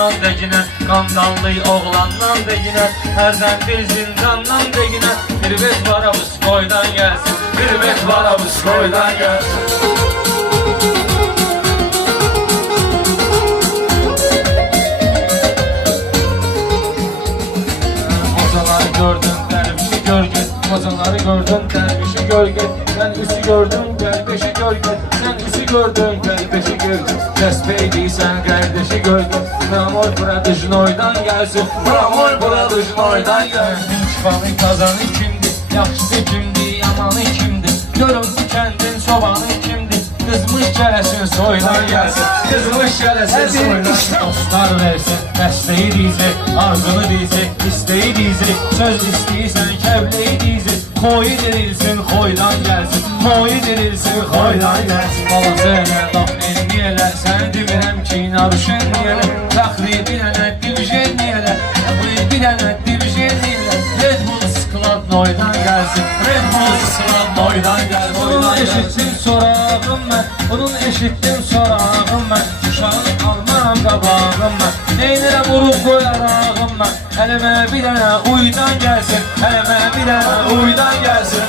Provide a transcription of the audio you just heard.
oğlandan deginə, qandallı oğlandan deginə, hərdən bir zindandan deginə, bir bet var Avuskoydan gəlsin, bir bet var Avuskoydan gəlsin. Gördüm dervişi gölge, kocaları gördüm dervişi gölge. Sen üçü gördün gel beşi gölge, sen üçü gördün gel beşi gölge. Despediysen kardeşi gölge, Mramor buradışın oydan gelsin, Mramor buradışın oydan gelsin. Şifanı kazanı kimdi, yaxşısı kimdi, yamanı kimdi, görün kendin sobanı kimdi, kızmış gələsin soydan gelsin, kızmış gələsin soydan gelsin. Dostlar versin, dəstəyi diyecek, arzunu diyecek, isteği diyecek, söz istəyirsən kəvleyi diyecek, koyu dirilsin, koydan gelsin, koyu dirilsin, koydan gelsin. Balası elə, laf elmi elə, səni demirəm ki, narışın elə, təxri bilənə, divjen elə, təxri bilənə, divjen elə, Red Bull Sklad noydan gelsin, Red Bull Sklad noydan gelsin. Onun eşittim sorağım mən, onun eşittim sorağım mən, uşağını almam qabağım mən, neynirəm vurup koyarağım mən, əlimə bir dənə uydan gelsin, əlimə bir dənə uydan gelsin.